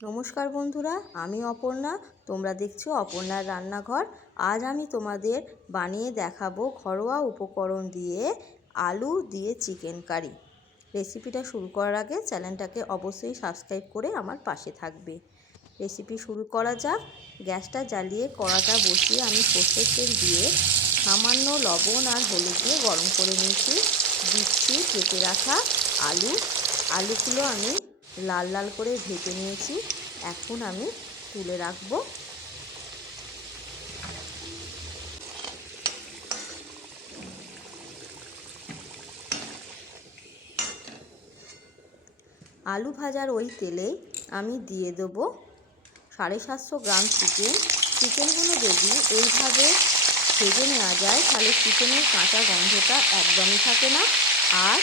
নমস্কার বন্ধুরা, আমি অপর্ণা। তোমরা দেখছো অপর্ণার রান্নাঘর। আজ আমি তোমাদের বানিয়ে দেখাবো ঘরোয়া উপকরণ দিয়ে আলু দিয়ে চিকেন কারি। রেসিপিটা শুরু করার আগে চ্যানেলটাকে অবশ্যই সাবস্ক্রাইব করে আমার পাশে থাকবে। রেসিপি শুরু করা যাক। গ্যাসটা জ্বালিয়ে কড়াটা বসিয়ে আমি সর্ষের তেল দিয়ে সামান্য লবণ আর হলুদ দিয়ে গরম করে নিয়েছি। দিচ্ছি কেটে রাখা আলুগুলো আমি লাল লাল করে ভেজে নিয়েছি। এখন আমি তুলে রাখবো। আলু ভাজার ওই তেলে আমি দিয়ে দেবো 750 গ্রাম চিকেনগুলো যদি এইভাবে ভেজে নেওয়া যায় তাহলে চিকেনের কাঁচা গন্ধটা একদমই থাকে না, আর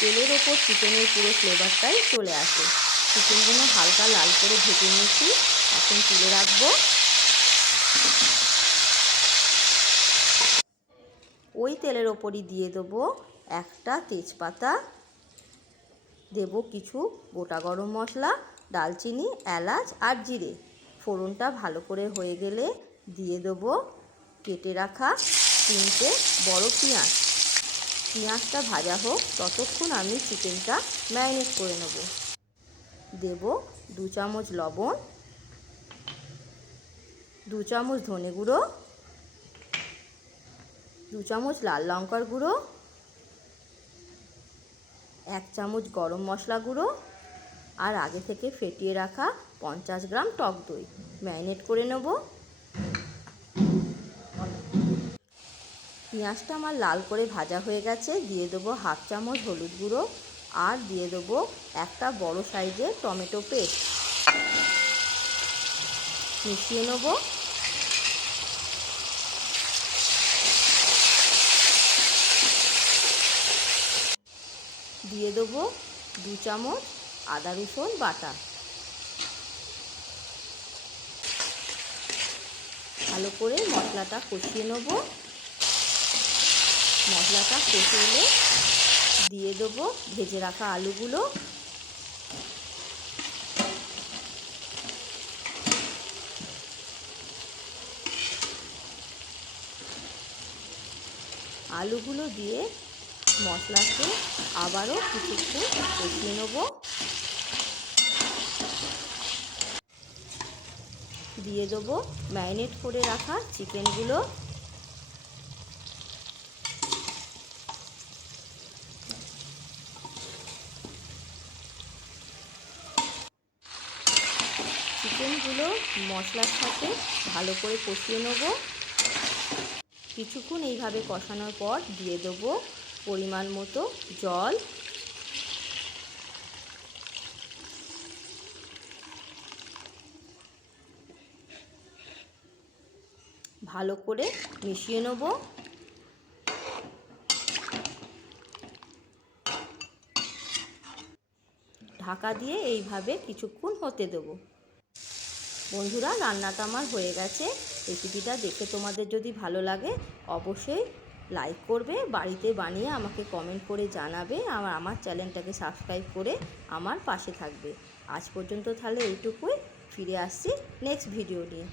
তেলের ওপর চিকেনের পুরো ফ্লেভারটাই চলে আসে। চিকেনগুলো হালকা লাল করে ভেজে নিয়েছি, এখন তুলে রাখবো। ওই তেলের ওপরই দিয়ে দেবো একটা তেজপাতা, দেব কিছু গোটা গরম মশলা, দালচিনি, এলাচ আর জিরে। ফোড়নটা ভালো করে হয়ে গেলে দিয়ে দেবো কেটে রাখা 3টে বড় পেঁয়াজ। পেঁয়াজটা ভাজা হোক ততক্ষণ আমি চিকেনটা ম্যারিনেট করে নেব। দেব 2 চামচ লবণ, 2 চামচ ধনে গুঁড়ো, 2 চামচ লাল লঙ্কার গুঁড়ো, 1 চামচ গরম মশলা গুঁড়ো আর আগে থেকে ফেটিয়ে রাখা 50 গ্রাম টক দই। ম্যারিনেট করে নেব। পেঁয়াজটা আমার লাল করে ভাজা হয়ে গেছে। দিয়ে দেবো 1/2 চামচ হলুদ গুঁড়ো আর দিয়ে দেবো একটা বড় সাইজের টমেটো পেস্ট। মিশিয়ে নেব। দিয়ে দেবো 2 চামচ আদা রসুন বাটা। ভালো করে মশলাটা কষিয়ে নেব। মশলাটা কষে এলে দিয়ে দেবো ভেজে রাখা আলুগুলো। আলুগুলো দিয়ে মশলাকে আবারও কিছুক্ষণ কষিয়ে নেব। দিয়ে দেবো ম্যারিনেট করে রাখা চিকেনগুলো। চিকেনগুলো মশলার সাথে ভালো করে কষিয়ে নেব। কিছুক্ষণ এইভাবে কষানোর পর দিয়ে দেবো পরিমাণ মতো জল। ভালো করে মিশিয়ে নেব। ঢাকা দিয়ে এইভাবে কিছুক্ষণ হতে দেবো। বন্ধুরা, রান্নাটা আমার হয়ে গেছে। রেসিপিটা দেখে তোমাদের যদি ভালো লাগে অবশ্যই লাইক করবে, বাড়িতে বানিয়ে আমাকে কমেন্ট করে জানাবে, আর আমার চ্যানেলটাকে সাবস্ক্রাইব করে আমার পাশে থাকবে। আজ পর্যন্ত তাহলে এইটুকুই। ফিরে আসছি নেক্সট ভিডিও নিয়ে।